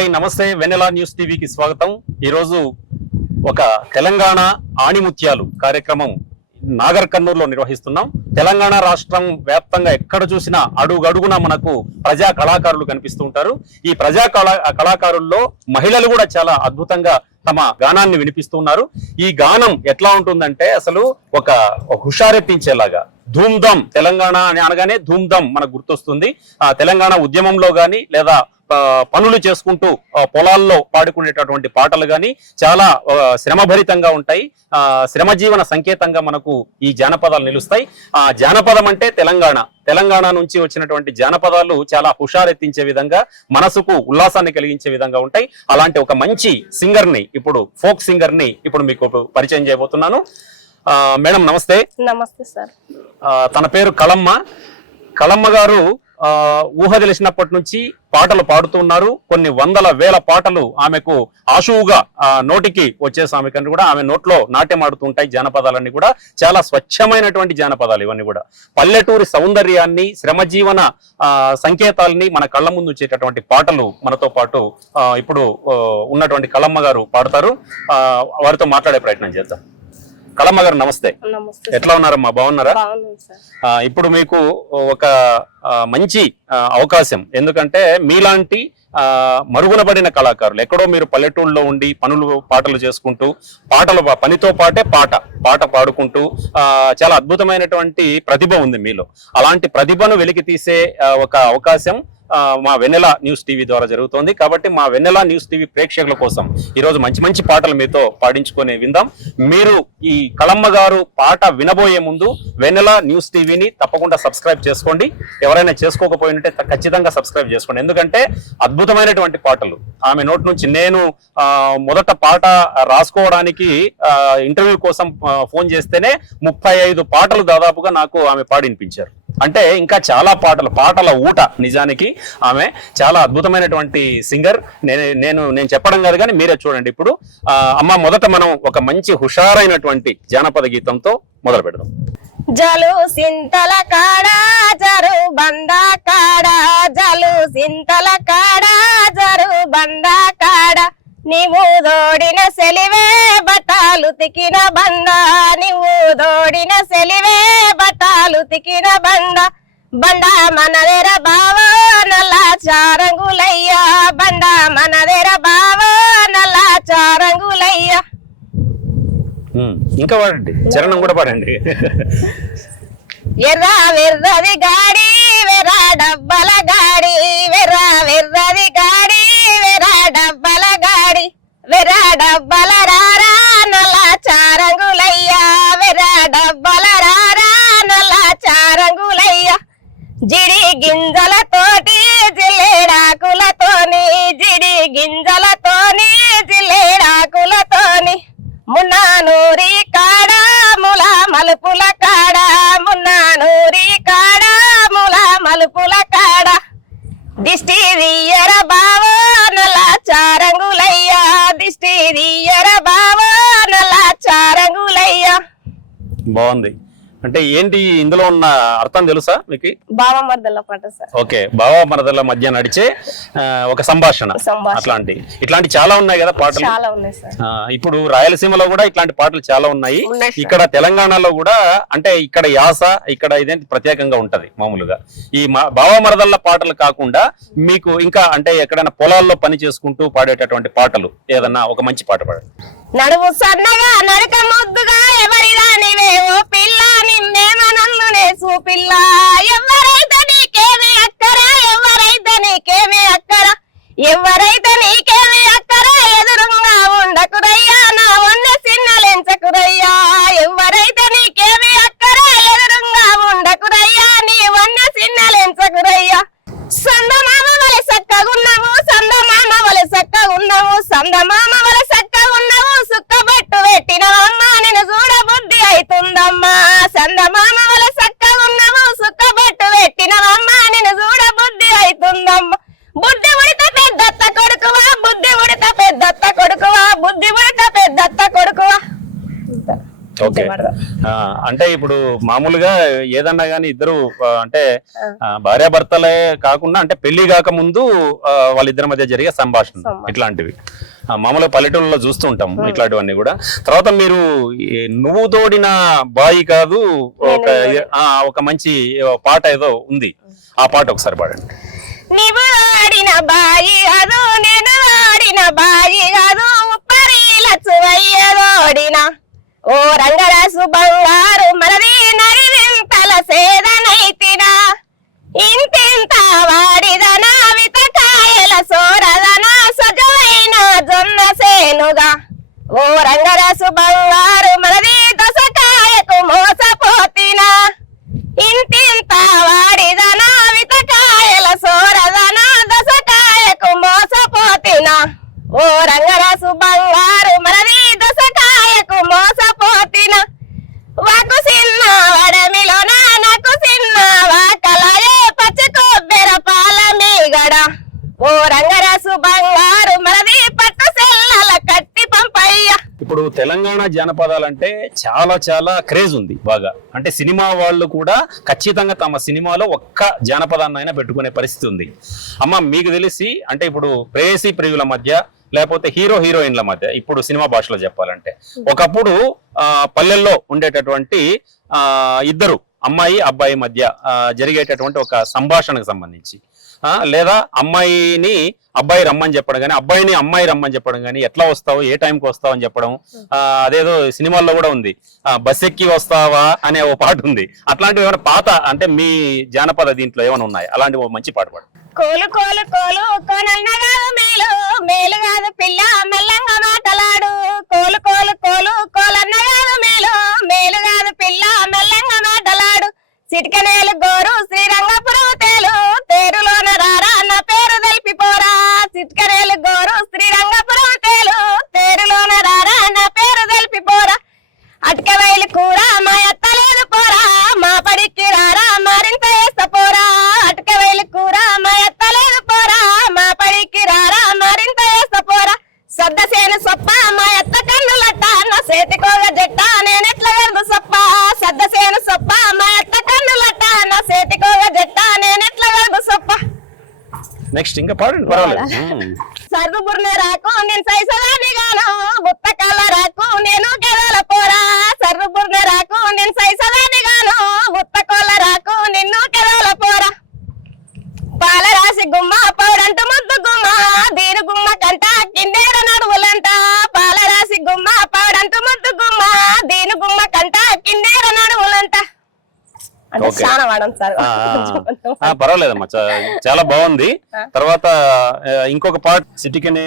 Hi నమస్తే వెన్నెలా news టీవీకి స్వాగతం. ఈరోజు ఒక తెలంగాణ ఆణిముత్యాలు కార్యక్రమం నాగర్ కర్నూలులో నిర్వహిస్తున్నాం. తెలంగాణ రాష్ట్రం వ్యాప్తంగా ఎక్కడ చూసినా అడుగడుగునా మనకు ప్రజా కళాకారులు కనిపిస్తూ ఉంటారు. ఈ ప్రజా కళాకారుల్లో మహిళలు కూడా చాలా అద్భుతంగా తమ గానాన్ని వినిపిస్తున్నారు. ఈ గానం ఎట్లా ఉంటుందంటే అసలు ఒక హుషారెత్తించేలాగా ధూమ్ధామ్, తెలంగాణ అని అనగానే ధూమ్ధామ్ మనకు గుర్తొస్తుంది. తెలంగాణ ఉద్యమంలో గాని లేదా పనులు చేసుకుంటూ పొలాల్లో పాడుకునేటటువంటి పాటలు గాని చాలా శ్రమభరితంగా ఉంటాయి. శ్రమజీవన సంకేతంగా మనకు ఈ జానపదాలు నిలుస్తాయి. జానపదం అంటే తెలంగాణ నుంచి వచ్చినటువంటి జానపదాలు చాలా హుషారెత్తించే విధంగా, మనసుకు ఉల్లాసాన్ని కలిగించే విధంగా ఉంటాయి. అలాంటి ఒక మంచి సింగర్ ని, ఇప్పుడు ఫోక్ సింగర్ ని ఇప్పుడు మీకు పరిచయం చేయబోతున్నాను. మేడం నమస్తే. నమస్తే సార్. తన పేరు కళమ్మ గారు ఊహ తెలిసినప్పటి నుంచి పాటలు పాడుతున్నారు. కొన్ని వందల వేల పాటలు ఆమెకు ఆశువుగా నోటికి వచ్చేసి ఆమెకని కూడా ఆమె నోట్లో నాట్యం ఆడుతుంటాయి. జానపదాలన్నీ కూడా చాలా స్వచ్ఛమైనటువంటి జానపదాలు. ఇవన్నీ కూడా పల్లెటూరి సౌందర్యాన్ని, శ్రమజీవన సంకేతాలని మన కళ్ళ ముందు వచ్చేటటువంటి పాటలు మనతో పాటు ఇప్పుడు ఉన్నటువంటి కళమ్మ గారు పాడతారు. వారితో మాట్లాడే ప్రయత్నం చేద్దాం. కళమ్మ గారు నమస్తే. ఎట్లా ఉన్నారమ్మా, బాగున్నారా? ఇప్పుడు మీకు ఒక మంచి అవకాశం, ఎందుకంటే మీలాంటి మరుగున పడిన కళాకారులు ఎక్కడో మీరు పల్లెటూళ్ళలో ఉండి పాటలు చేసుకుంటూ పనితో పాటే పాట పాడుకుంటూ చాలా అద్భుతమైనటువంటి ప్రతిభ ఉంది మీలో. అలాంటి ప్రతిభను వెలికి తీసే ఒక అవకాశం మా వెన్నెలా న్యూస్ టీవీ ద్వారా జరుగుతోంది. కాబట్టి మా వెన్నెలా న్యూస్ టీవీ ప్రేక్షకుల కోసం ఈరోజు మంచి మంచి పాటలు మీతో పాడించుకొని విందాం. మీరు ఈ కళమ్మ గారు పాట వినబోయే ముందు వెన్నెలా న్యూస్ టీవీని తప్పకుండా సబ్స్క్రైబ్ చేసుకోండి. ఎవరైనా చేసుకోకపోయినట్టే ఖచ్చితంగా సబ్స్క్రైబ్ చేసుకోండి. ఎందుకంటే అద్భుతమైనటువంటి పాటలు ఆమె నోటి నుంచి. నేను మొదట పాట రాసుకోవడానికి ఇంటర్వ్యూ కోసం ఫోన్ చేస్తేనే 35 పాటలు దాదాపుగా నాకు ఆమె పాడినిపించారు. అంటే ఇంకా చాలా పాటల ఊట. నిజానికి ఆమె చాలా అద్భుతమైనటువంటి సింగర్. నేను చెప్పడం కాదు కానీ మీరే చూడండి. ఇప్పుడు అమ్మ, మొదట మనం ఒక మంచి హుషారైనటువంటి జానపద గీతంతో మొదలు పెడదాం. జలు సింతల కాడా జరు బండా కాడా, జలు సింతల కాడా జరు బండా కాడా, నీవు దోడిన సెలివే బట్టాలు తికిన బండ, నీవు దోడిన సెలివే బట్టాలు తికిన బండ, బండ మనదేర బావా నల్ల చారంగులయ్యా, బండ మనదేర బావా నల్ల చారంగులయ్యా. ఇంకా పాడండి, చరణం కూడా పాడండి. ఎర్ర వెర్రది గాడి వెర్ర డబ్బల గాడి, వెర్ర వెర్రది గాడి వెర్ర డబ్బల గాడి, వెర్ర డబ్బల రారా నల్ల చారంగులయ్యా, వెర్ర డబ్బల రారా నల్ల చారంగులయ్యా, జిడి గింజలతోటి జిల్లేడాకులతోని, జిడి గింజలతోని జిల్లేడాకులతోని, మున్నా నూరి కాడ ముల మలుపుల కాడ, మున్నా నూరి కాడ ముల మలుపుల కాడ, దిష్టి దియ్యర బావో నల్ల చారంగులయ్యా, దిష్టి దియ్యర బావో నల్ల చారంగులయ్యా. బాగుంది. అంటే ఏంటి ఇందులో ఉన్న అర్థం తెలుసా మీకు? బావమర్దల పాట సార్. ఓకే, బావమర్దల మధ్య నడిచే ఒక సంభాషణ. ఇట్లాంటి చాలా ఉన్నాయి కదా పాటలు. చాలా ఉన్నాయి సార్. ఇప్పుడు రాయలసీమలో కూడా ఇట్లాంటి పాటలు చాలా ఉన్నాయి. ఇక్కడ తెలంగాణలో కూడా, అంటే ఇక్కడ యాస, ఇక్కడ ఇదేంటి ప్రత్యేకంగా ఉంటది. మామూలుగా ఈ బావమరదల పాటలు కాకుండా మీకు ఇంకా అంటే ఎక్కడైనా పొలాల్లో పని చేసుకుంటూ పాడేటటువంటి పాటలు ఏదన్నా ఒక మంచి పాట పాడండి. నడువు సన్నగా నడక ముద్దుగా ఎవరిదా నీవేవో పిల్ల, నిన్నేమనందునే సూపిల్ల, ఎవరైతే నీకేమి అక్కరా, ఎవరైతే నీకేమి అక్కరా, ఎవరైతే నీకేమి అక్కరా, ఎదురుగా ఉండకురయ్యా నా వంద సిన్నలెంచకురయ్యా, ఎవరైతే నీకేమి అక్కరా, ఎదురుగా ఉండకురయ్యా నీ వంద సిన్నలెంచకురయ్యా, సందమామ వలె సక్కగున్నావు, సందమామ వలె సక్కగున్నావు, సందమామ వలె సక్కగున్నావు, సుక్కబట్టు పెట్టినవమ్మా నేను చూడబుద్ధి అవుతుందమ్మా, సందమామ వలె సక్కగున్నావు, సుక్కబట్టు పెట్టినవమ్మా నేను చూడబుద్ధి అవుతుందమ్మా, బుద్ధి ఉడిత పెద్దత్త కొడుకువా, బుద్ధి ఉడిత పెద్దత్త కొడుకువా, బుద్ధి ఉడిత పెద్దత్త కొడుకువా. ఓకే. పాడదాం. అంటే ఇప్పుడు మామూలుగా ఏదన్నా గానీ ఇద్దరు అంటే భార్యాభర్తలే కాకుండా అంటే పెళ్లి కాక ముందు వాళ్ళిద్దరి మధ్య జరిగే సంభాషణ ఇట్లాంటివి మామూలుగా పల్లెటూళ్ళలో చూస్తూ ఉంటాం ఇట్లాంటివన్నీ కూడా. తర్వాత మీరు నువ్వు తోడిన బాయి కాదు ఒక మంచి పాట ఏదో ఉంది, ఆ పాట ఒకసారి పాడండి. నీవు ఆడిన బాయి కాదు నేను ఆడిన బాయి కాదు ఉప్పరీలచువయ్యదోడిన ఓ రంగరాసు బంగారు మనది నరివింతల సేదనైతిన ఇంతింత వాడిదన వితకాయల సోరదన సజవైన జొన్న సేనుగా ఓ రంగరాసు బంగారు మనది దశకాయకు మోసపోతిన ఇంతింత వాడిదన వితకాయల సోరదన దశకాయకు మోసపోతిన ఓ రంగరాసు బంగారు మనది దశకాయకు మోసపోతిన వాకు సిన్న వడమిలోన నాకు సిన్న వాకలయే పచ్చి కొబ్బెర పాల మీగడ ఓ రంగరాసు బంగారు మనది పట్టు సెల్లల కట్టి పంపయ్య. ఇప్పుడు తెలంగాణ జానపదాలంటే చాలా చాలా క్రేజ్ ఉంది బాగా. అంటే సినిమా వాళ్ళు కూడా ఖచ్చితంగా తమ సినిమాలో ఒక్క జానపదాన్ని అయినా పెట్టుకునే పరిస్థితి ఉంది. అమ్మ మీకు తెలిసి అంటే ఇప్పుడు ప్రేయసి ప్రియుల మధ్య లేకపోతే హీరో హీరోయిన్ల మధ్య ఇప్పుడు సినిమా భాషలో చెప్పాలంటే ఒకప్పుడు పల్లెల్లో ఉండేటటువంటి ఇద్దరు అమ్మాయి అబ్బాయి మధ్య జరిగేటటువంటి ఒక సంభాషణకు సంబంధించి లేదా అమ్మాయిని అబ్బాయి రమ్మని చెప్పడం కానీ అబ్బాయిని అమ్మాయి రమ్మని చెప్పడం కానీ ఎట్లా వస్తావు ఏ టైంకి వస్తావు అని చెప్పడం అదేదో సినిమాల్లో కూడా ఉంది బస్ ఎక్కి వస్తావా అనే ఓ పాట ఉంది. అట్లాంటివి ఏమైనా పాత అంటే మీ జానపద దీంట్లో ఏమైనా ఉన్నాయి అలాంటి ఓ మంచి పాట పాడు. కోలు కోలు కోలు కోనన్నగాదు మేలు మేలు కాదు పిల్ల మెల్లంగా మాటలాడు కోలు కోలు కోలు కోలన్నగాదు మేలు మేలు కాదు పిల్ల మెల్లంగా మాటలాడు సిటికనేలు గోరు శ్రీరంగపురం తేలు తేరులోన రారా నా పేరు తెలిపిపోరా సిటికనేలు గోరు శ్రీరంగపురం తేలు తేరులోన రారా నా పేరు తెలిపిపోరా అటకవైలు కూర మా ఎత్తలేదు పోరా మా పడికి రారా మరింత వేస్త పోరా అటకవైలు కూర మా ఎత్తలేదు పోరా మా పడికి రారా మరింత వేస్త పోరా సద్దసేను సొప్ప మా ఎత్త కన్నులట్ట నా చేతికోగ జట్ట నేనెట్లా వెళ్దు సొప్ప సద్దసేను సొప్ప మా ఎత్త కన్నులట్ట నా చేతికోగ జట్ట నేనెట్లా వెళ్దు సొప్ప. నెక్స్ట్ ఇంకా పాడండి పర్వాలేదు. సర్దు బుర్నే రాకు నేను సైసదాని గాను బుత్త కళ్ళ రాకు నేను గెదల పోరా సర్దు బుర్నే రాకు నేను సైసదాని గాను బుత్త కొల్ల రాకు నిన్ను గెదల పోరా పాల రాసి గుమ్మ పౌడంటూ ముద్దు గుమ్మ దీని గుమ్మ కంట కిందేర నడువులంట పాల రాసి గుమ్మ పౌడంటూ ముద్దు గుమ్మ దీని గుమ్మ కంట కిందేర నడువులంట. అంటే చాలా వాడం సార్. పర్వాలేదమ్మా చాలా బాగుంది. తర్వాత ఇంకొక పాట సిటికనే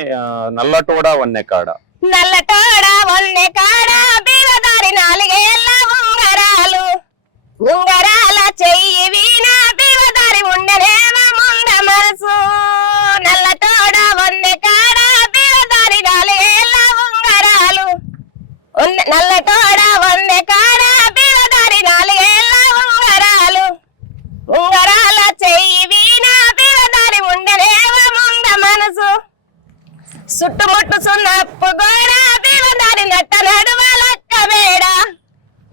నల్లటోడ వన్నె కాడ నల్లటోడ వన్నె కాడ బీరదారి నాలుగేళ్ల ఉంగరాలు ఉంగరాల చెయ్యి వీణ బీరదారి ఉండనేమ ముంద మనసు నల్లటోడ వన్నె కాడ బీరదారి నాలుగేళ్ల ఉంగరాలు నల్లటోడ వన్నె కాడ బీరదారి నాలుగేళ్ల ఉంగరాలు ఉంగరాల చెయ్యి వీణ బీరదారి ఉండనేమ ముంద మనసు చుట్టుముట్టు సున్నప్పు గోడ బీరదారి నట్ట నడువలక్క మేడ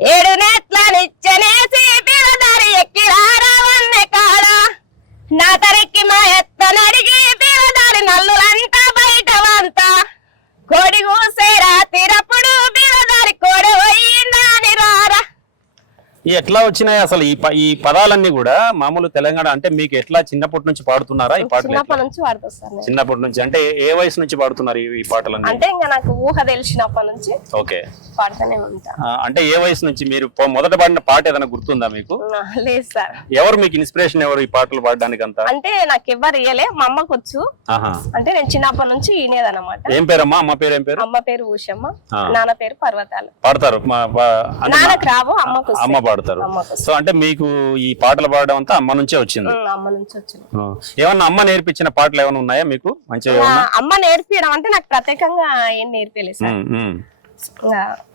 ఏడు నెట్ల నిచ్చనేసి బీరదారి ఎక్కి రావన్నె కాడ నా తరికి మా ఎత్త నడిగి బీరదారి నల్లులంతా బయట వంత కోడి కూసే రాత్రిరప్పుడు బీరదారి కోడి పోయిందని రారా. ఎట్లా వచ్చినాయి అసలు ఈ పదాలన్నీ కూడా మామూలు తెలంగాణ అంటే మీకు ఎట్లా చిన్నప్పటి నుంచి పాడుతున్నారా ఈ పాటలు? చిన్నప్పటి నుంచి పాడుతాను. చిన్నప్పటి నుంచి అంటే ఏ వయసు నుంచి పాడుతున్నారు ఈ పాటలన్నీ? అంటే ఇంకా నాకు ఊహ తెలిసినప్పటి నుంచి ఓకే పాడుతూనే ఉంటా. అంటే ఏ వయసు నుంచి మీరు మొదట పాడిన పాట ఏదైనా గుర్తుందా మీకు? లేదు సార్. ఎవరు మీకు ఇన్స్పిరేషన్ ఎవరు ఈ పాటలు పాడడానికి అంతా? అంటే నాకు ఎవరు ఇయ్యలే, మా అమ్మకు వచ్చు. అంటే నేను చిన్నప్పటి నుంచి వినేదన్నమాట. ఏం పేరమ్మా? అమ్మ పేరు ఏం పేరు? అమ్మ పేరు ఊషమ్మ, నాన్న పేరు పర్వతాలు. పాడతారు? నాన్నకు రావు, అమ్మకు అమ్మ పాడతారు. సో అంటే మీకు ఈ పాటలు పాడడం అంతా అమ్మ నుంచే వచ్చింది? అమ్మ నుంచి వచ్చింది. ఏమన్నా అమ్మ నేర్పించిన పాటలు ఏమైనా ఉన్నాయా మీకు మంచిగా? అమ్మ నేర్పించడం అంటే నాకు ప్రత్యేకంగా ఏం నేర్పలేదు సార్.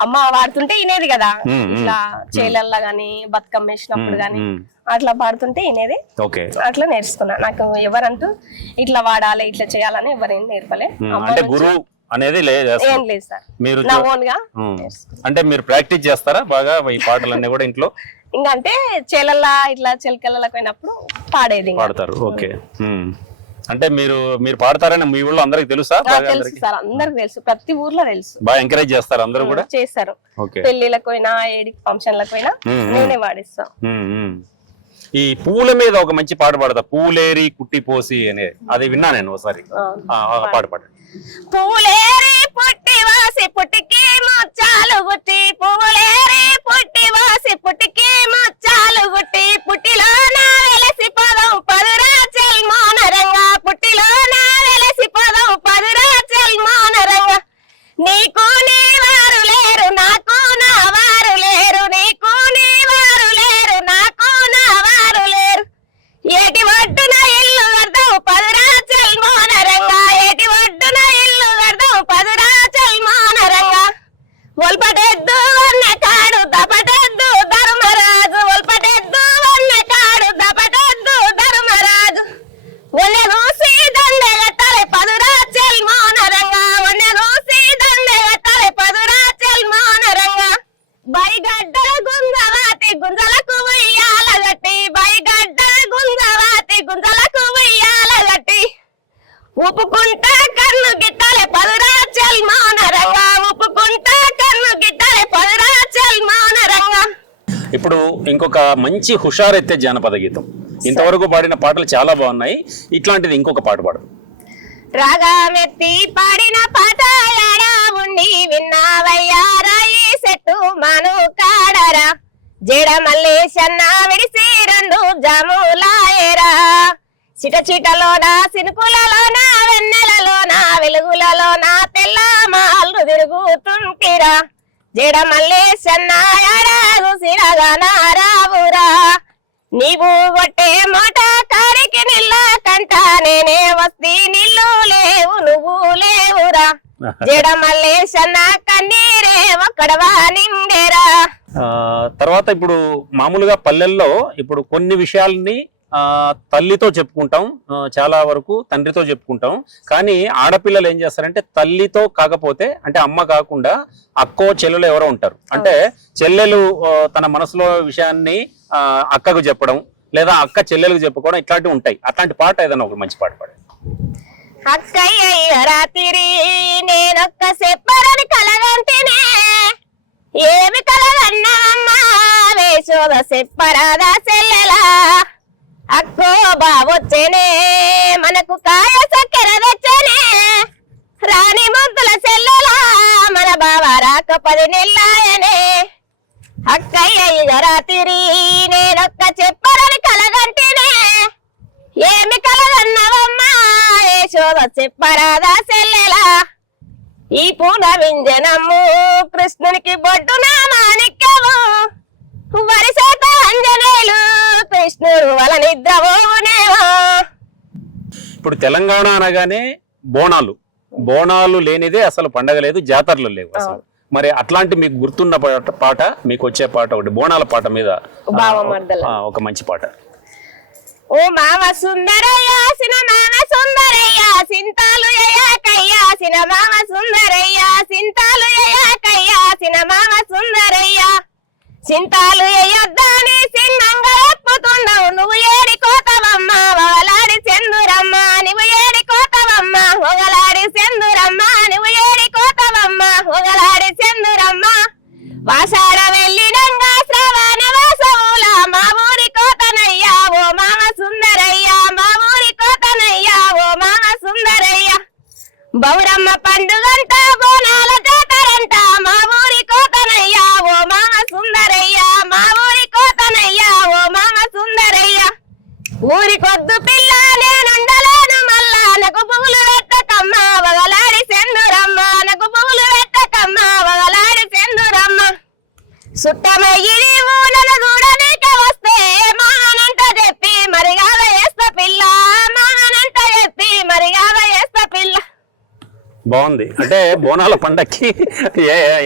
అమ్మ వాడుతుంటే వినేది కదా, ఇట్లా చేలల్లో గాని బతుకమ్మ వేసినప్పుడు గాని అట్లా పాడుతుంటే వినేది, అట్లా నేర్చుకున్నా. నాకు ఎవరంటూ ఇట్లా వాడాలి ఇట్లా చేయాలని ఎవరేం నేర్పలే. అంటే గురువు అనేది ఏం లేదు సార్, మీరు నా ఓన్ గా. అంటే మీరు ప్రాక్టీస్ చేస్తారా బాగా ఈ పాటలన్నీ కూడా ఇంట్లో? ఇంకా అంటే చేలల్లా ఇట్లా చిలకలకి పోయినప్పుడు పాడేది పాడతారు. ఓకే. అంటే మీరు పాడతారని మీ ఊళ్ళో అందరికి తెలుసా? తెలుసు సార్, అందరికి తెలుసు, ప్రతి ఊర్లో తెలుసు. బాగా ఎంకరేజ్ చేస్తారు అందరూ కూడా? చేస్తారు. పెళ్లిలకు పోయినా ఏడి ఫంక్షన్లకు పోయినా నేనే పాడిస్తా. ఈ పూల మీద ఒక మంచి పాట పాడతా, పూలేరి కుట్టి పోసి అనే, అది విన్నా నేను ఒకసారి. పాట పాడండి. పూలేరి పుట్టి వాసి పుట్టికి ముచ్చాలు గుట్టి, పూలేరి పుట్టి వాసి పుట్టికి ముచ్చాలు గుట్టి, పుట్టిలో నా వెలసి పదం పదురా చెల్మోనరంగా, పుట్టిలో నా వెలసి పదం పదురా చెల్మోనరంగా, నీకు నీ వారు లేరు నాకు నా వారు లేరు, నీకు నీ వారు లేరు నాకు నా వారు లేరు, ఏటి ఒడ్డున ఇల్లు కడతాం పదురా చెల్మోనరంగా, ఏటి ఒడ్డున ఇల్లు కడతాం పదురా చెల్మోనరంగా, ఒల్పటెద్దు వన్న కాడు దపటెద్దు ధర్మరాజు, ఒల్పటెద్దు వన్న కాడు దపటెద్దు ధర్మరాజు, ఒన్నె రూసి దండెగట్టలే పదురా చెల్మోనరంగా, ఒన్నె రూసి దండెగట్టలే పదురా చెల్మోనరంగా, బైగడ్డల గుంజవాతి గుంజలకు ఉయ్యాల గట్టి, బైగడ్డల గుంజవాతి గుంజలకు ఉయ్యాల గట్టి, ఉప్పుకుంటా కన్ను గిట్టలే పదురా చెల్మోనరంగా, ఉప్పుకుంటా కన్ను గిట్టలే పదురా చెల్మోనరంగా. ఇప్పుడు ఇంకొక మంచి హుషారెత్తే జానపద గీతం, ఇంతవరకు పాడిన పాటలు చాలా బాగున్నాయి, ఇట్లాంటిది ఇంకొక పాట పాడు. రాగమెత్తి పాడిన పాట యాడా ఉండి విన్నావయ్యా, రాయి చెట్టు మాను కాడరా, జడ మల్లేశన్న విడిసి రెండు జాములాయరా, చిట చిటలోన సినుకులలోన వెన్నెలలోన వెలుగులలోన తెల్ల మాలు తిరుగుతుంటిరా, జడ మల్లేశన్న యాడాగు సిరగాన రావురా, నీవు కొట్టే మాట కాడికి నిల్ల కంట నేనే వస్తీ నిల్లు లేవు నువ్వు లేవురా, జడ మల్లేశన్న కన్నీరే ఒక్కడవా నిండేరా. తర్వాత ఇప్పుడు మామూలుగా పల్లెల్లో ఇప్పుడు కొన్ని విషయాల్ని తల్లితో చెప్పుకుంటాం, చాలా వరకు తండ్రితో చెప్పుకుంటాం, కానీ ఆడపిల్లలు ఏం చేస్తారంటే తల్లితో కాకపోతే, అంటే అమ్మ కాకుండా అక్కో చెల్లెలు ఎవరో ఉంటారు, అంటే చెల్లెలు తన మనసులో విషయాన్ని అక్కకు చెప్పడం, లేదా అక్క చెల్లెలకు చెప్పుకోవడం, ఇట్లాంటివి ఉంటాయి. అట్లాంటి పాట ఏదైనా ఒక మంచి పాట పాడండి. అక్కయ్య రాత్రి నేనొక్క చెప్పరని కలగంటినే, ఏమి కలగన్నామ్మా వేసోద చెప్పరాదా చెల్లెలా, అక్కో బావొచ్చేనే మనకు కాయ చక్కెర తెచ్చనే, రాణి ముద్దుల చెల్లెలా మన బావ రాక 10 నెల్లాయనే, అక్కయ్య రాత్రి నేనొక్క చెప్పరని కలగంటినే, ఏమి కలగన్నవమ్మా యశోద చెప్పరాదా చెల్లెలా, ఈ పూల వింజనమ్ము కృష్ణునికి బొడ్డున మాణిక్యము, వరిసేత అంజనేయులు కృష్ణుడు వల నిద్రపోనేవా. ఇప్పుడు తెలంగాణ అనగానే బోనాలు లేనిదే అసలు పండగ లేదు, జాతరలు లేవు అసలు. మరి అట్లాంటి మీకు గుర్తున్న పాట, మీకు వచ్చే పాట ఒకటి బోనాల పాట మీద ఒక మంచి పాట. ఓ మామ సుందరయ్య సిన మామ సుందరయ్య సింతాలు కయ్యా సిన మామ సుందరయ్య సింతాలు కయ్యా సిన మామ సుందరయ్య, సింతాలు ఎయ్యొద్దాని సిన్నంగా ఎప్పుతుండవు నువ్వు ఏడి కోతవమ్మ, ఒగలాడి చెందురమ్మ నువ్వు ఏడి కోతవమ్మ, ఒగలాడి చెందురమ్మ నువ్వు ఏడి కోతవమ్మ, ఒగలాడి చెందురమ్మ, వాసాడ వెళ్ళినంగా శ్రవణ వాసవుల మా ఊరి కోతనయ్యా ఓ మామ సుందరయ్య, మా ఊరి కోతనయ్యా ఓ మామ సుందరయ్య, బౌరమ్మ పండుగంట ఉంది. అంటే బోనాల పండక్కి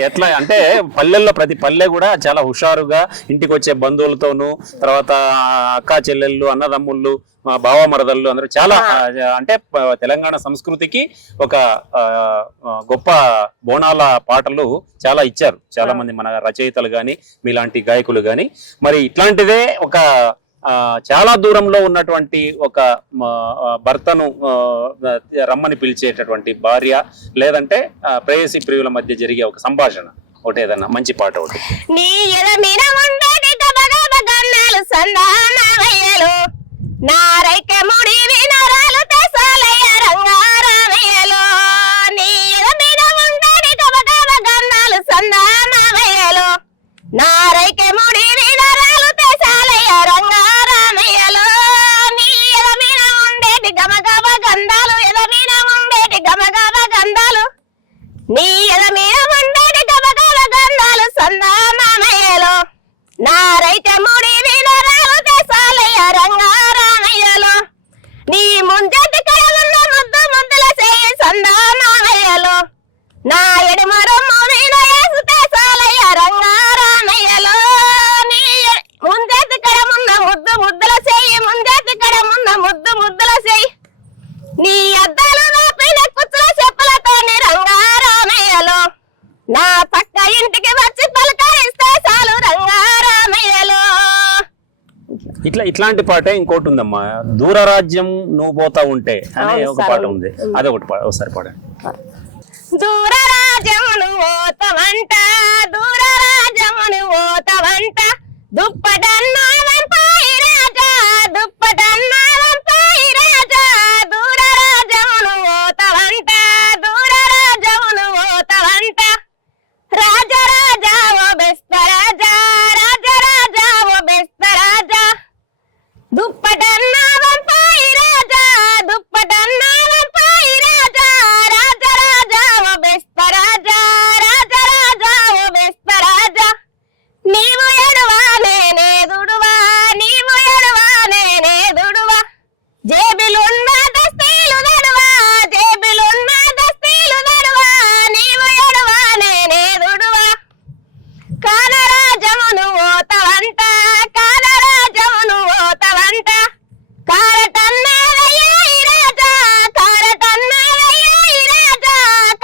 ఎట్లా అంటే పల్లెల్లో ప్రతి పల్లె కూడా చాలా హుషారుగా ఇంటికి వచ్చే బంధువులతోనూ, తర్వాత అక్కా చెల్లెళ్ళు, అన్నదమ్ముళ్ళు, బావ మరదళ్ళు అందరూ చాలా అంటే తెలంగాణ సంస్కృతికి ఒక గొప్ప బోనాల పాటలు చాలా ఇచ్చారు చాలా మంది మన రచయితలు గాని మీలాంటి గాయకులు గాని. మరి ఇట్లాంటిదే ఒక చాలా దూరంలో ఉన్నటువంటి ఒక భర్తను రమ్మని పిలిచేటటువంటి భార్య లేదంటే ప్రేయసి ప్రియుల మధ్య జరిగే ఒక సంభాషణ ఒకటి ఏదన్నా మంచి పాట ఒకటి. నీ ఎదమిన ఉండేటి గబగబ గన్నాలు సందానమయ్యలు నారైక ముడి వినరాలు తెసాలయ్య రంగారామయ్యలు. నీ ఎదమిన ఉండేటి గబగబ గన్నాలు సందానమయ్యలు నారైక ముడి వినరాలు తెసాలయ్య రంగారామయ్యలు. నీ ఎదమిన ఉండేటి గబగబ గంధాలు ఎదమిన ఉండేటి గబగబ గంధాలు నీ ఎదమిన ఉండేటి గబగబ గంధాలు సందానమయ్యలు నారైతే ముడి వినరాలు తెసాలయ్య రంగారామయ్యలు. నీ ముంజటి కడమున్న ముద్దు ముద్దుల చేయి సందానమయ్యలు నా ఎడమరమ్మ వినయేసు తెసాలయ్య రంగారామయ్యలు. నీ ముంజటి కడమున్న ముద్దు ముద్దుల చేయి ముంజటి కడమున్న ముద్దు ముద్దుల చేయి నీ అద్దాలు నా పైన కుచ్చుల చెప్పులతోని రంగారామయ్యలు నా పక్క ఇంటికి వచ్చి పలకరిస్తే చాలు రంగారామయ్యలు. ఇట్లాంటి పాటే ఇంకోటి ఉందమ్మా, దూరరాజ్యం నువ్వు పోతా ఉంటే అనే ఒక పాట ఉంది, అదొకటి ఒకసారి పాడండి. దూరరాజ్యమును ఓతవంట దూరరాజ్యమును ఓతవంట దుప్పటన్నావంపాయి రాజా దుప్పటన్నావంపాయి రాజా దూరరాజ్యమును ఓతవంట దూరరాజ్యమును ఓతవంట రాజరాజా ఓ బెస్తరాజా రాజరాజా ఓ బెస్తరాజా దుప్పటన్నావంపాయి రాజా దుప్పటన్నావంపాయి రాజా రాజరాజా ఓ బెస్తరాజా రాజరాజా ఓ బెస్తరాజా. నీవు ఎడువా నేనే దుడువా నీవు ఎడువా నేనే దుడువా జేబులున్న దస్తీలు నడువా జేబులున్న దస్తీలు నడువా నీవు ఎడువా నేనే దుడువా కానరాజమును ఓతవంట కానరాజమును ఓతవంట కారటన్నారయ్యాయి రాజా కారటన్నారయ్యాయి రాజా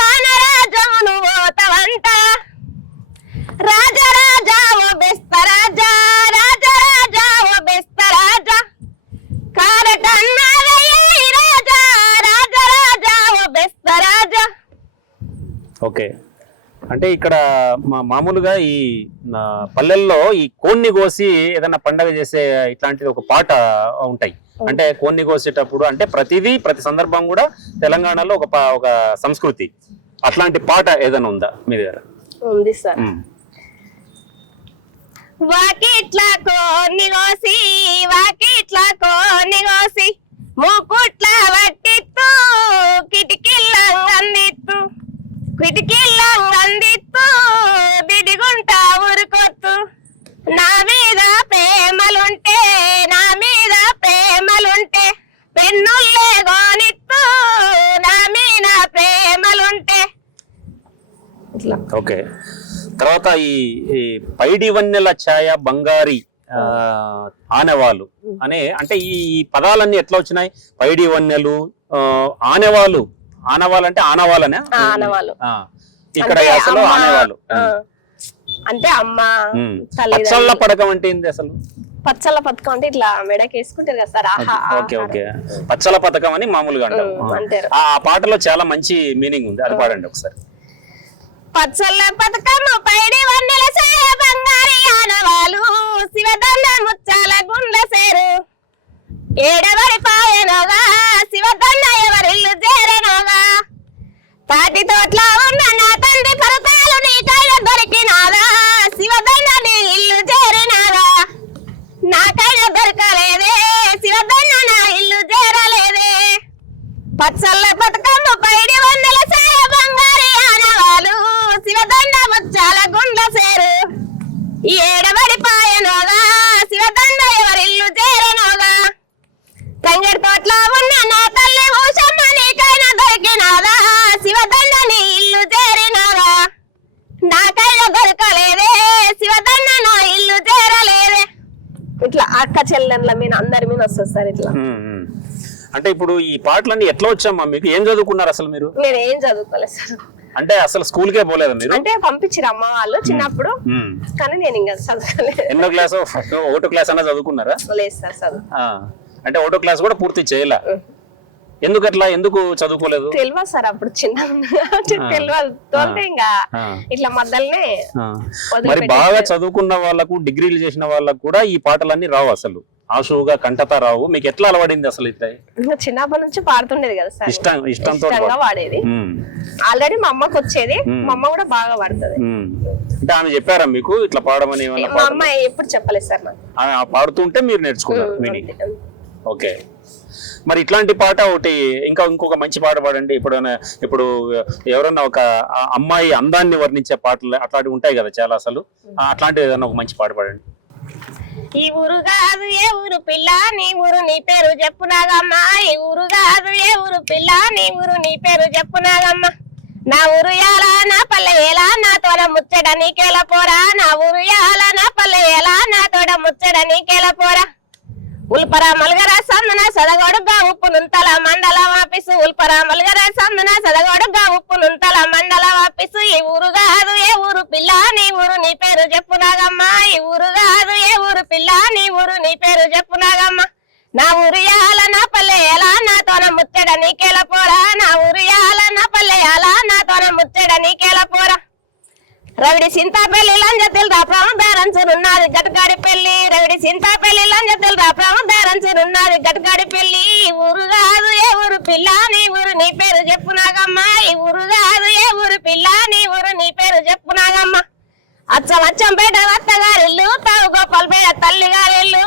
కానరాజమును ఓతవంట రాజరాజా ఓ బెస్తరాజా రాజరాజా ఓ బెస్తరాజా కారటన్నారయ్యాయి రాజా రాజరాజా ఓ బెస్తరాజా. ఓకే, అంటే ఇక్కడ మామూలుగా ఈ పల్లెల్లో ఈ కోన్ని కోసి ఏదైనా పండగ చేసే ఇట్లాంటిది ఒక పాట ఉంటాయి. అంటే కోన్ని కోసేటప్పుడు అంటే ప్రతి సందర్భం కూడా తెలంగాణలో ఒక సంస్కృతి. అట్లాంటి పాట ఏదైనా ఉందా మీ దగ్గర? ఉంది సార్. వాకిట్లా కోన్ని కోసి వాకిట్లా కోన్ని కోసి మూకుట్ల వట్టిత్తు కిటికీలంగందిత్తు కిటికీలంగందిత్తు బిడిగుంట ఊరుకొత్తు నా మీద ప్రేమలుంటే నా మీద ప్రేమలుంటే పెన్నుల్లే గోనిత్తు నా మీద ప్రేమలుంటే ఇట్లా. ఓకే, తర్వాత ఈ పైడి వన్నెల ఛాయ బంగారి ఆనవాలు అనే అంటే ఈ పదాలన్నీ ఎట్లా వచ్చినాయి? పైడి వన్నెలు ఆనవాలు ఆనవాలు అంటే ఆనవాలనే ఆనవాలు ఇక్కడ అసలు ఆనవాలు అంటే అమ్మ పచ్చళ్ళ పథకం అంటే ఏంది అసలు? పచ్చళ్ళ పథకం అంటే ఇట్లా మెడకి వేసుకుంటారు కదా సార్. ఓకే ఓకే, పచ్చళ్ళ పథకం అని మామూలుగా అంటారు. ఆ పాటలో చాలా మంచి మీనింగ్ ఉంది, అది పాడండి ఒకసారి. పచ్చళ్ళ పథకము పైడి వన్నెల ఛాయ బంగారి ఆనవాలు శివదండ ముచ్చాల గుండ్ల సేరు ఏడవరి పాయనోగా శివదండ ఎవరిల్లు చేరనోగా తాటి తోట్ల ఉన్న నా తండ్రి పరుతాలు నీకైనా దొరికినాదా శివదండ నీ ఇల్లు చేరినాదా నాకైనా దొరకలేదే శివదండ నా ఇల్లు చేరలేదే. పచ్చళ్ళ పథకము పైడి వన్నెల ఛాయ బంగారి ఆనవాలు శివదండ ముచ్చాల గుండ్ల సేరు ఏడబడి పాయనోగా శివదండ ఎవరిల్లు చేరనోగా తంగడి తోట్ల ఉన్న నా తల్లి ఊషమ్మ నీకైనా దొరికినాదా శివదండ నీ అక్క చెల్లెళ్ళ మీద అందరి మీద వస్తుంది సార్ ఇట్లా. అంటే ఇప్పుడు ఈ పాటలన్నీ ఎట్లా వచ్చామ్మా మీకు? ఏం చదువుకున్నారు అసలు మీరు? నేను ఏం చదువుకోలేదు సార్. అంటే అసలు స్కూల్ కే పోలేదా మీరు? అంటే పంపించారు అమ్మ వాళ్ళు చిన్నప్పుడు, కానీ నేను ఇంకా చదువుకోలేదు. ఎన్నో క్లాస్? ఒకటో క్లాస్ అన్నా చదువుకున్నారా? లేదు సార్ చదువు. అంటే ఒకటో క్లాస్ కూడా పూర్తి చేయలే. ఎందుకు అట్లా? ఎందుకు చదువుకోలేదు? తెలియదు సార్ అప్పుడు చిన్న తెలియదు తోలితే ఇంకా ఇట్లా మధ్యలోనే. మరి బాగా చదువుకున్న వాళ్ళకు, డిగ్రీలు చేసిన వాళ్ళకు కూడా ఈ పాటలన్నీ రావు అసలు, ఆశువుగా కంటత రావు. మీకు ఎట్లా అలవాడింది అసలు? ఇట్లా చిన్నప్పటి నుంచి పాడుతుండేది కదా సార్, ఇష్టంతో వాడేది. ఆల్రెడీ మా అమ్మకి వచ్చేది, మా అమ్మ కూడా బాగా పాడుతుంది. అంటే ఆమె చెప్పారా మీకు ఇట్లా పాడమని? మా అమ్మ ఎప్పుడు చెప్పలేదు సార్ నాకు. పాడుతుంటే మీరు నేర్చుకున్నారు విని. ఓకే. మరి ఇట్లాంటి పాట ఒకటి ఇంకొక మంచి పాట పాడండి. ఇప్పుడు ఎవరన్నా ఒక అమ్మాయి అందాన్ని వర్ణించే పాటలు అట్లాంటివి ఉంటాయి కదా చాలా, అసలు అట్లాంటి ఏదన్నా ఒక మంచి పాట పాడండి. ఈ ఊరు కాదు ఏ ఊరు పిల్ల, నీ ఊరు నీ పేరు చెప్పునాగమ్మా. ఈ ఊరు కాదు ఏ ఊరు పిల్ల, నీ ఊరు నీ పేరు చెప్పునాగమ్మా. నా ఊరు యాల నా పల్లె ఎలా, నా తోడ ముచ్చడ నీకేల పోరా. నా ఊరు యాల నా పల్లె ఎలా, నా తోడ ముచ్చడ నీకేల పోరా. ఉల్పరా మల్గర సందన సదగొడుగా ఉప్పు నుంతల మండల ఆఫీసు. ఉల్పరా మల్గర సందన సదగొడుగా ఉప్పు నుంతల మండల ఆఫీసు. ఈ ఊరు కాదు ఏ ఊరు పిల్ల, నీ ఊరు నీ పేరు చెప్పునాగమ్మా. ఈ ఊరు కాదు ఏ ఊరు పిల్ల, నీ ఊరు నీ పేరు చెప్పునాగమ్మా. నా ఊరు యాల నా పల్లె ఎలా, నా తోన ముచ్చడ నీకేల పోరా. నా ఊరు యాల నా పల్లె ఎలా, నా తోన ముచ్చడ నీకేల పోరా. రవిడి సింతాపల్లి లంజతిల్ రాప్రామ బేరంచునున్నది గట్కాడి పెళ్లి. రవిడి సింతాపల్లి లంజతిల్ రాప్రామ బేరంచునున్నది గట్కాడి పెళ్లి. ఈ ఊరు కాదు ఏ ఊరు పిల్ల, నీ ఊరు నీ పేరు చెప్పునాగమ్మా. ఈ ఊరు కాదు ఏ ఊరు పిల్ల, నీ ఊరు నీ పేరు చెప్పునాగమ్మా. అచ్చంపేట వత్తగారిల్లు, తావు గోపాల్పేట తల్లిగారిల్లు.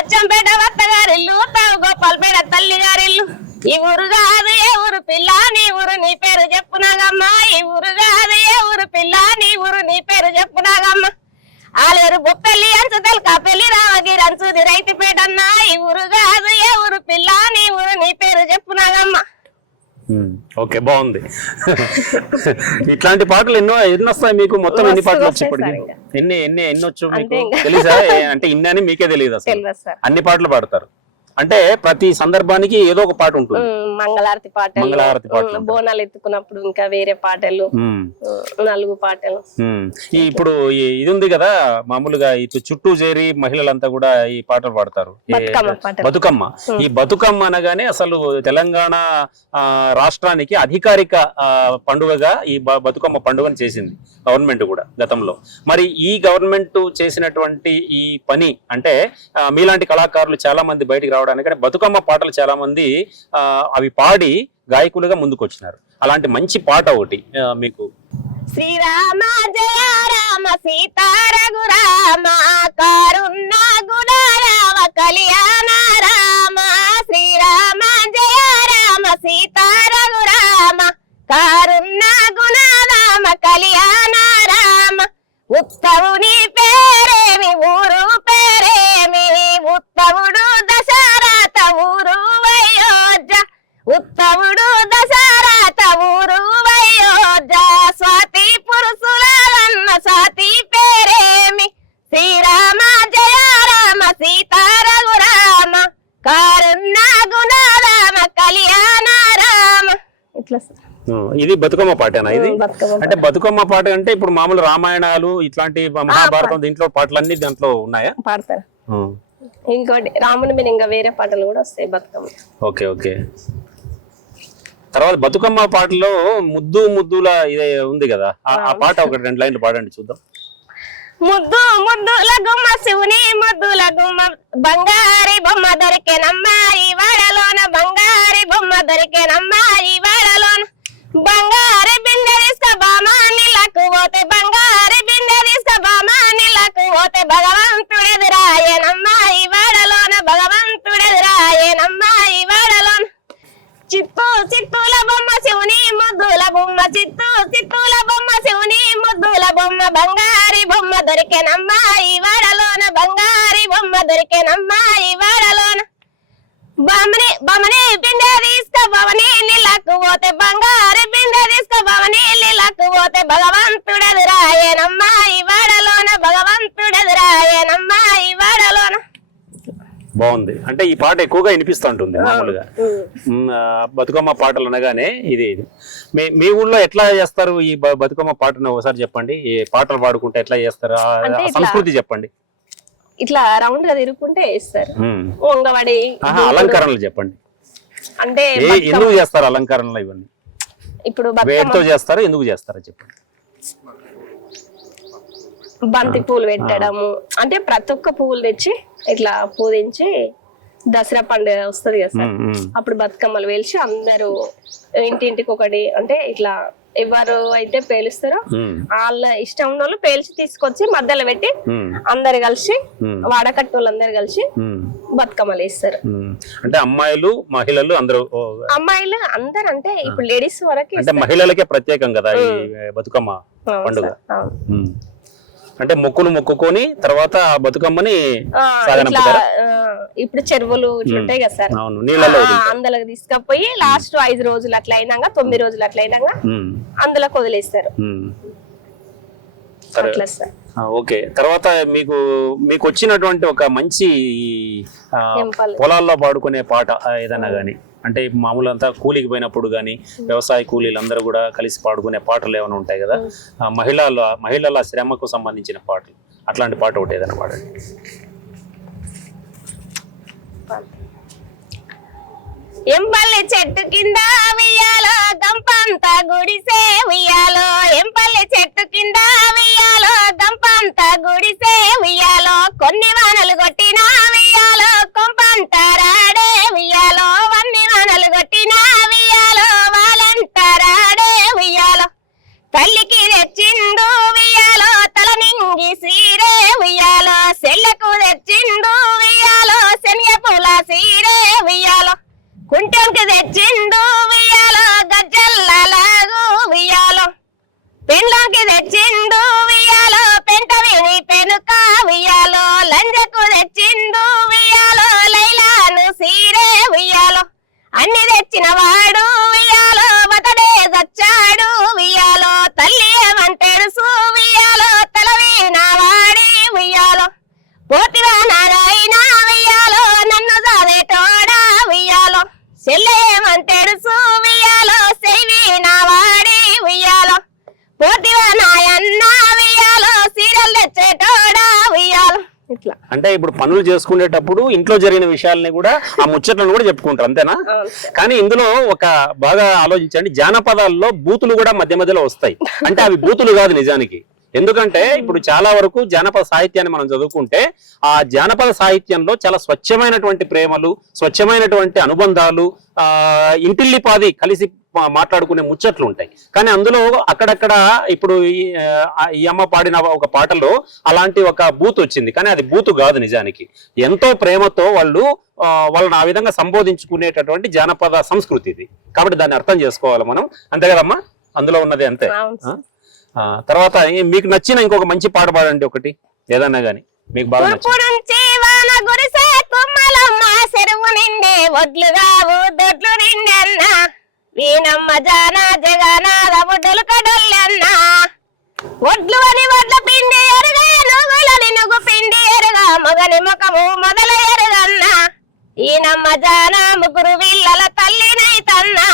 అచ్చంపేట వత్తగారిల్లు, తావు గోపాల్పేట తల్లిగారిల్లు. ఈ ఊరు కాదు ఏ ఊరు పిల్ల, నీ ఊరు నీ పేరు చెప్పునాగమ్మా. ఈ ఊరు కాదు ఏ ఊరు పిల్ల, నీ ఊరు నీ పేరు చెప్పునాగమ్మా. ఆలేరు బొప్పెల్లి అంచు తెలక పెళ్లి రావగిరి అంచుది రైతుపేటన్నా. ఈ ఊరు కాదు ఏ ఊరు పిల్ల, నీ ఊరు నీ పేరు చెప్పునాగమ్మా. ఓకే, బాగుంది. ఇట్లాంటి పాటలు ఎన్నో వస్తాయి మీకు? మొత్తం ఎన్ని పాటలు వచ్చి ఎన్ని వచ్చు మీకు తెలుసా? అంటే ఇన్ని అని మీకే తెలియదు అసలు? అన్ని పాటలు పాడతారు అంటే ప్రతి సందర్భానికి ఏదో ఒక పాట ఉంటుంది. మంగళారతి పాటలు, బోనాలు ఎత్తుకున్నప్పుడు ఇంకా వేరే పాటలు, నలుగు పాటలు. ఇప్పుడు ఇది ఉంది కదా మామూలుగా ఇటు చుట్టూ చేరి మహిళలంతా కూడా ఈ పాటలు పాడతారు, బతుకమ్మ. ఈ బతుకమ్మ అనగానే అసలు తెలంగాణ రాష్ట్రానికి అధికారిక పండుగగా ఈ బతుకమ్మ పండుగను చేసింది గవర్నమెంట్ కూడా గతంలో. మరి ఈ గవర్నమెంట్ చేసినటువంటి ఈ పని అంటే మీలాంటి కళాకారులు చాలా మంది బయటికి రావడానికి, బతుకమ్మ పాటలు చాలా మంది అవి పాడి గాయకులుగా ముందుకు వచ్చినారు. అలాంటి మంచి పాట ఒకటి మీకు. శ్రీరామ జయ రామ సీతా రఘురామ కారుణ గుణ రామ కళ్యాణ రామ. శ్రీరామ జయ రామ సీతా రఘురామ కారుణ గుణ రామ కళ్యాణ రామ. ఉత్తముని పేరేమి ఊరు పేరేమి, ఉత్తముడు దశరథ ఊరు అయోధ్య. ఉత్తముడు దశరథ ఊరు అయోధ్య. స్వాతి పురుషులన్న స్వాతి పేరేమి. శ్రీరామ జయ రామ సీతా రఘురామ కారుణ గుణ రామ కళ్యాణ రామ. ఇట్లా ఇది బతుకమ్మ పాటేనా ఇది? అంటే బతుకమ్మ పాట అంటే ఇప్పుడు మామూలు రామాయణాలు ఇట్లాంటి మహాభారతం దీంట్లో పాటలన్నీ దాంట్లో ఉన్నాయా? పాడతారు. ఇంకోటి రాముని మీద ఇంకా వేరే పాటలు కూడా వస్తాయి బతుకమ్మ. Okay okay. తర్వాత బతుకమ్మ పాటలో ముద్దు ముద్దుల ఇదే ఉంది కదా, ఆ పాట ఒకటి 2 లైన్లు పాడండి చూద్దాం. ముద్దు ముద్దుల గుమ్మ శివుని ముద్దుల గుమ్మ, బంగారి బొమ్మ దొరికేనమ్మా ఈ వాడలోన. బంగారి బొమ్మ దొరికేనమ్మా ఈ వాడలోన. బంగారు బిందె తీసుక బామా నీళ్ళకు పోతే, బంగారు బిందె తీసుక బామా నీళ్ళకు పోతే, భగవంతుడెదురాయేనమ్మా ఈ వాడలోన. భగవంతుడెదురాయేనమ్మా ఈ వాడలోన. చిత్తూ చిత్తూల బొమ్మ శివుని ముద్దుల బొమ్మ, చిత్తూ చిత్తూల బొమ్మ శివుని ముద్దుల బొమ్మ, బంగారి బొమ్మ దొరికేనమ్మా ఈ వాడలోన. బంగారి బొమ్మ దొరికేనమ్మా ఈ వాడలోన. బమని బిందె తీసుక భవని నీళ్ళకు పోతే, బంగారు బిందె తీసుక భవని నీళ్ళకు పోతే, భగవంతుడెదురాయేనమ్మా ఈ వాడలోన. భగవంతుడెదురాయేనమ్మా ఈ వాడలోన. బాగుంది. అంటే ఈ పాట ఎక్కువగా వినిపిస్తూ ఉంటుంది మామూలుగా. బతుకమ్మ పాటలు అనగానే ఇది. మీ ఊళ్ళో ఎట్లా చేస్తారు ఈ బతుకమ్మ పాటను ఒకసారి చెప్పండి. ఈ పాటలు పాడుకుంటే ఎట్లా చేస్తారు, సంస్కృతి చెప్పండి. ఇట్లా రౌండ్ గా తిరుగుకుంటే వేస్తారు. వంగబడి అలంకరణలు చెప్పండి. అంటే ఎందుకు చేస్తారు అలంకరణలు ఇవన్నీ? ఇప్పుడు వేటితో చేస్తారు, ఎందుకు చేస్తారో చెప్పండి. బంతి పూలు పెట్టడము, అంటే ప్రతి ఒక్క పువ్వులు తెచ్చి ఇట్లా పూజించి దసరా పండుగ వస్తుంది కదా సార్, అప్పుడు బతుకమ్మలు వేల్చి అందరూ ఇంటింటికి ఒకటి, అంటే ఇట్లా ఎవరు అయితే పేలుస్తారో వాళ్ళ ఇష్టం ఉన్న వాళ్ళు పేల్చి తీసుకొచ్చి మధ్యలో పెట్టి అందరు కలిసి వాడకట్టు వాళ్ళందరు కలిసి బతుకమ్మలు వేస్తారు. అంటే అమ్మాయిలు మహిళలు అందరూ, అమ్మాయిలు అందరు, అంటే ఇప్పుడు లేడీస్ వరకు, అంటే మహిళలకే ప్రత్యేకం కదా ఈ బతుకమ్మ పండుగ. అంటే మొక్కులు మొక్కుకొని తర్వాత ఆ బతుకమ్మని ఇప్పుడు చెరువులు ఇట్లా ఉంటాయి కదా సార్, అందులోకి తీసుకపోయి లాస్ట్ 5 రోజులు అట్లా అయినాక 9 రోజులు అట్లా అయినాక అందులోకి వదిలేస్తారు. అట్లా సార్. ఓకే. తర్వాత మీకు వచ్చినటువంటి ఒక మంచి పొలాల్లో పాడుకునే పాట ఏదన్నా గానీ, అంటే మామూలు అంతా కూలికి పోయినప్పుడు గానీ వ్యవసాయ కూలీలందరూ కూడా కలిసి పాడుకునే పాటలు ఏమైనా ఉంటాయి కదా, మహిళల శ్రమకు సంబంధించిన పాటలు, అట్లాంటి పాట ఒకటి ఏదైనా పాడండి. ఎంపల్లి చెట్టు కింద ఉయ్యాలో గంపంతా గుడిసే ఉయ్యాలో, ఎంపల్లి చెట్టు కింద ఉయ్యాలో గంపంతా గుడిసే ఉయ్యాలో, కొన్ని వానలు కొట్టినా ఉయ్యాలో కొంపంటారాడే ఉయ్యాలో, వన్ని వానలు కొట్టినా ఉయ్యాలో వాళ్ళంటారాడే ఉయ్యాలో, తల్లికి తెచ్చిండు ఉయ్యాలో తల నింగి సీరే ఉయ్యాలో, సెల్లకు తెచ్చిండు ఉయ్యాలో శనియ పూల సీరే ఉయ్యాలో, కుంటంకి తెచ్చిండు ఉయ్యాలో గజ్జల్లాగు ఉయ్యాలో, పెండ్లంకి తెచ్చిండు ఉయ్యాలో పెంట విని పెనుక ఉయ్యాలో, లంజకు తెచ్చిండు ఉయ్యాలో లైలాను సీరే ఉయ్యాలో, అన్ని తెచ్చిన వాడు ఉయ్యాలో బతడే చచ్చాడు ఉయ్యాలో, తల్లి ఏమంటాడు ఉయ్యాలో తలవీన వాడి ఉయ్యాలో, పోతివా నారాయణ ఉయ్యాలో నన్ను సాదేటోడా ఉయ్యాలో, చెల్లేమంటాడు ఉయ్యాలో సెయ్వీన వాడి ఉయ్యాలో, పోతివా నాయన్న ఉయ్యాలో సీరియల్ తెచ్చేటోడా ఉయ్యాలో. ఇట్లా అంటే ఇప్పుడు పనులు చేసుకునేటప్పుడు ఇంట్లో జరిగిన విషయాలని కూడా ఆ ముచ్చట్లను కూడా చెప్పుకుంటారు, అంతేనా? కానీ ఇందులో ఒక బాగా ఆలోచించండి, జానపదాల్లో బూతులు కూడా మధ్య మధ్యలో వస్తాయి. అంటే అవి బూతులు కాదు నిజానికి. ఎందుకంటే ఇప్పుడు చాలా వరకు జానపద సాహిత్యాన్ని మనం చదువుకుంటే ఆ జానపద సాహిత్యంలో చాలా స్వచ్ఛమైనటువంటి ప్రేమలు, స్వచ్ఛమైనటువంటి అనుబంధాలు, ఇంటిల్లిపాది కలిసి మాట్లాడుకునే ముచ్చట్లు ఉంటాయి. కానీ అందులో అక్కడక్కడ ఇప్పుడు ఈ అమ్మ పాడిన ఒక పాటలో అలాంటి ఒక బూత్ వచ్చింది, కానీ అది బూతు కాదు నిజానికి. ఎంతో ప్రేమతో వాళ్ళని ఆ విధంగా సంబోధించుకునేటటువంటి జానపద సంస్కృతి ఇది. కాబట్టి దాన్ని అర్థం చేసుకోవాలి మనం, అంతే కదమ్మా? అందులో ఉన్నది అంతే. తర్వాత మీకు నచ్చిన ఇంకొక మంచి పాట పాడండి ఒకటి, ఏదన్నా గానీ మీకు బాగా చెరువు నిండే ఒడ్లుగావు దొడ్లు నిండన్న, వీనమ్మ జానా జగనాథ ఒడ్డులు కడొల్లన్నా, ఒడ్లు అని వడ్ల పిండి ఎరుగా నువ్వులని నువ్వు పిండి ఎరుగా మగని ముఖము మొదల ఎరుగన్నా, ఈనమ్మ జానా ముగ్గురు వీళ్ళల తల్లినైతన్నా,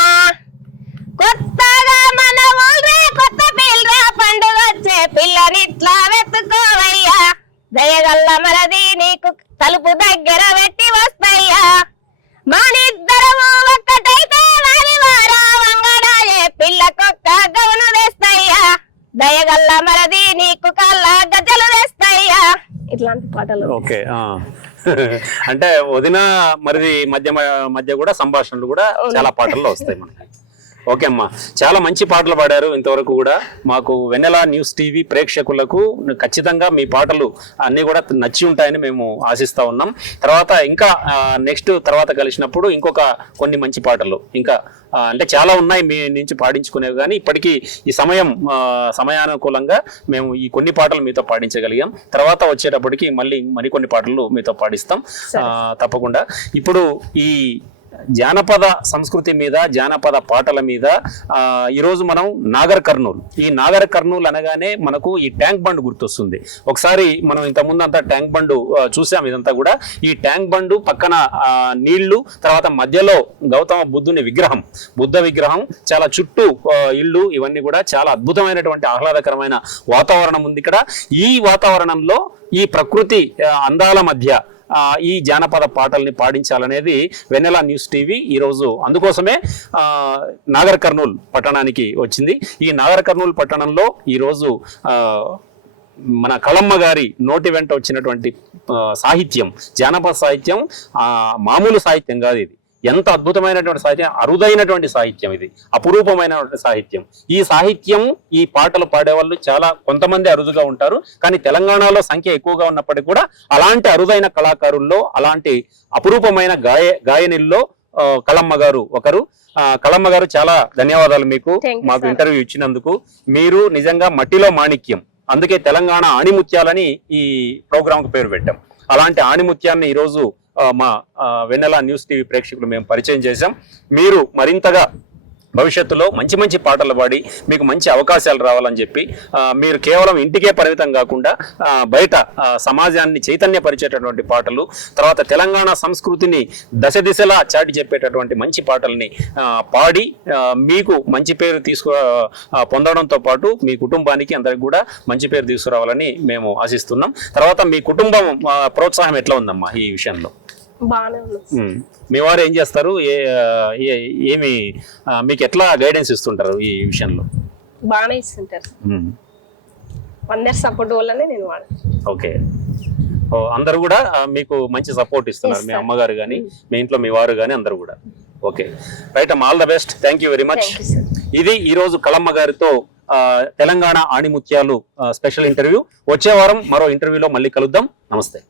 కొత్తగా మన ఊరే కొత్త పిల్లరా పండుగ వచ్చే పిల్లనిట్లా వెతుకోవయ్యా, దయగల్ల మరది నీకు తలుపు దగ్గర పెట్టి వస్తయ్యా, మానిద్దరము ఒక్కటైతే వారి వారా వంగడాయే పిల్లకొక్క గౌను తెస్తయ్యా, దయగల్ల మరది నీకు కళ్ళ గజ్జలు తెస్తయ్యా. ఇట్లాంటి పాటలు. ఓకే. అంటే వదిన మరిది మధ్య కూడా సంభాషణలు కూడా చాలా పాటల్లో వస్తాయి మనకి. ఓకే అమ్మా, చాలా మంచి పాటలు పాడారు ఇంతవరకు కూడా. మాకు వెన్నెల న్యూస్ టీవీ ప్రేక్షకులకు ఖచ్చితంగా మీ పాటలు అన్ని కూడా నచ్చి ఉంటాయని మేము ఆశిస్తా ఉన్నాం. తర్వాత ఇంకా నెక్స్ట్ తర్వాత కలిసినప్పుడు ఇంకొక కొన్ని మంచి పాటలు ఇంకా అంటే చాలా ఉన్నాయి మీ నుంచి పాడించుకునేవి, కానీ ఇప్పటికీ ఈ సమయానుకూలంగా మేము ఈ కొన్ని పాటలు మీతో పాడించగలిగాం. తర్వాత వచ్చేటప్పటికి మళ్ళీ మరికొన్ని పాటలు మీతో పాడిస్తాం తప్పకుండా. ఇప్పుడు ఈ జానపద సంస్కృతి మీద, జానపద పాటల మీద ఈరోజు మనం నాగర్ కర్నూల్, ఈ నాగర్ కర్నూల్ అనగానే మనకు ఈ ట్యాంక్ బండ్ గుర్తొస్తుంది. ఒకసారి మనం ఇంతకుముందు అంతా ట్యాంక్ బండ్ చూసాం. ఇదంతా కూడా ఈ ట్యాంక్ బండ్ పక్కన నీళ్లు, తర్వాత మధ్యలో గౌతమ బుద్ధుని విగ్రహం, బుద్ధ విగ్రహం, చాలా చుట్టూ ఇళ్ళు, ఇవన్నీ కూడా చాలా అద్భుతమైనటువంటి ఆహ్లాదకరమైన వాతావరణం ఉంది ఇక్కడ. ఈ వాతావరణంలో ఈ ప్రకృతి అందాల మధ్య ఈ జానపద పాటల్ని పాడించాలనేది వెన్నెల న్యూస్ టీవీ ఈరోజు అందుకోసమే నాగర్ కర్నూల్ పట్టణానికి వచ్చింది. ఈ నాగర్ కర్నూల్ పట్టణంలో ఈరోజు మన కళమ్మ గారి నోటి వెంట వచ్చినటువంటి సాహిత్యం, జానపద సాహిత్యం మామూలు సాహిత్యం కాదు. ఇది ఎంత అద్భుతమైనటువంటి సాహిత్యం, అరుదైనటువంటి సాహిత్యం, ఇది అపురూపమైనటువంటి సాహిత్యం. ఈ సాహిత్యం, ఈ పాటలు పాడేవాళ్ళు చాలా కొంతమంది అరుదుగా ఉంటారు, కానీ తెలంగాణలో సంఖ్య ఎక్కువగా ఉన్నప్పటికీ కూడా అలాంటి అరుదైన కళాకారుల్లో, అలాంటి అపురూపమైన గాయనిల్లో కళమ్మ గారు ఒకరు. కళమ్మ గారు, చాలా ధన్యవాదాలు మీకు మాకు ఇంటర్వ్యూ ఇచ్చినందుకు. మీరు నిజంగా మట్టిలో మాణిక్యం, అందుకే తెలంగాణ ఆణిముత్యాలని ఈ ప్రోగ్రాంకు పేరు పెట్టాం. అలాంటి ఆణిముత్యాన్ని ఈరోజు మా వెన్నెల న్యూస్ టీవీ ప్రేక్షకులు మేము పరిచయం చేశాం. మీరు మరింతగా భవిష్యత్తులో మంచి మంచి పాటలు పాడి మీకు మంచి అవకాశాలు రావాలని చెప్పి, మీరు కేవలం ఇంటికే పరిమితం కాకుండా బయట సమాజాన్ని చైతన్యపరిచేటటువంటి పాటలు, తర్వాత తెలంగాణ సంస్కృతిని దశ దిశలా చాటి చెప్పేటటువంటి మంచి పాటల్ని పాడి మీకు మంచి పేరు పొందడంతో పాటు మీ కుటుంబానికి అందరికి కూడా మంచి పేరు తీసుకురావాలని మేము ఆశిస్తున్నాం. తర్వాత మీ కుటుంబం ప్రోత్సాహం ఎట్లా ఉందమ్మా ఈ విషయంలో? మీ వారు ఏం చేస్తారు, ఏమి మీకు ఎట్లా గైడెన్స్ ఇస్తుంటారు ఈ విషయంలో? బాగానే ఇస్తుంటారు, అందరి సపోర్ట్ వల్లనే నేను ఓకే. అందరూ కూడా మీకు మంచి సపోర్ట్ ఇస్తున్నారు, మీ అమ్మగారు కానీ, మీ ఇంట్లో మీ వారు కానీ అందరూ కూడా. ఓకే, రైట్ అమ్మా, all the best, thank you very much. ఇది ఈరోజు కళమ్మ గారితో తెలంగాణ ఆణిముత్యాలు స్పెషల్ ఇంటర్వ్యూ. వచ్చే వారం మరో ఇంటర్వ్యూలో మళ్ళీ కలుద్దాం. నమస్తే.